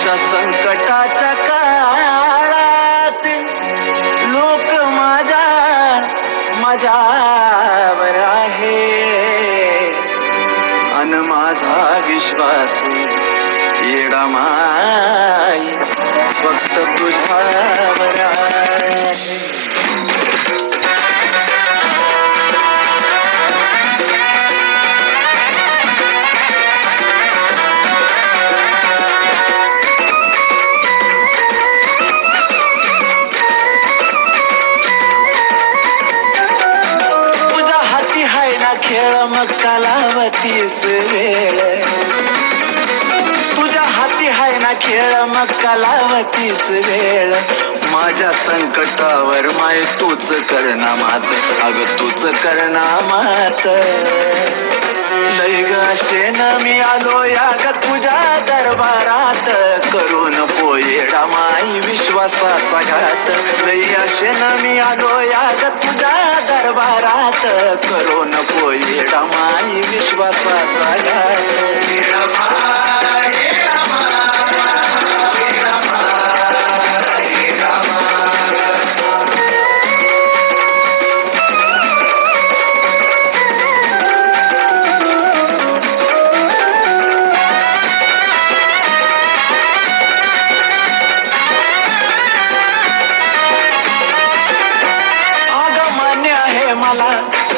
अशा संकटाच्या काळात लोक माझ्यावर आहे अन माझा विश्वास येडा माई फक्त तुझ्यावर आहे. खेळ मग कालावतीस वेळ तुझ्या हाती हाय ना खेळ मग कालावतीस वेळ माझ्या संकटावर माय तूच करना मात अग तूच करना मात लय गाशेन मी आलो या ग तुझ्या दरबारात करून पोयेडा माई विश्वासाचा घात लय आशेन मी आलो या ग तुझ्या दरबारात करून पोयेडा माई विश्वासाचा घात. मला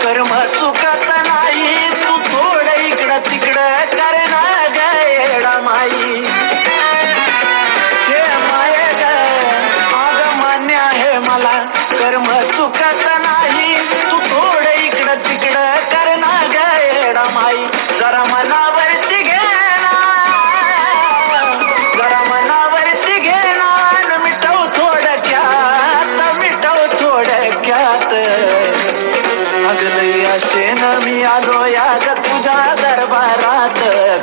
कर्म चुकत नाही तू थोडं इकडं तिकडं करना गयडा माई हे माये ग आग मान्य आहे मला कर्म चुकत नाही तू थोडं इकडं तिकडं करना गयडा माई जरा मनावरती घेना जरा मनावरती घेना मिटव थोडक्यात अगलई आशेन मी आलो या ग तुझ्या दरबारात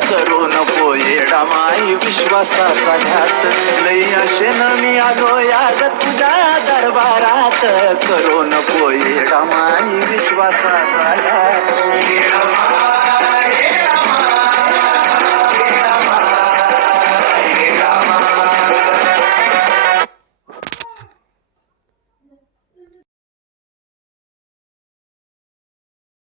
करून पोयेडा माई विश्वासाचा घात लई आशेन मी आलो या ग तुझ्या दरबारात करून पोयेडा माई विश्वासाचा घात.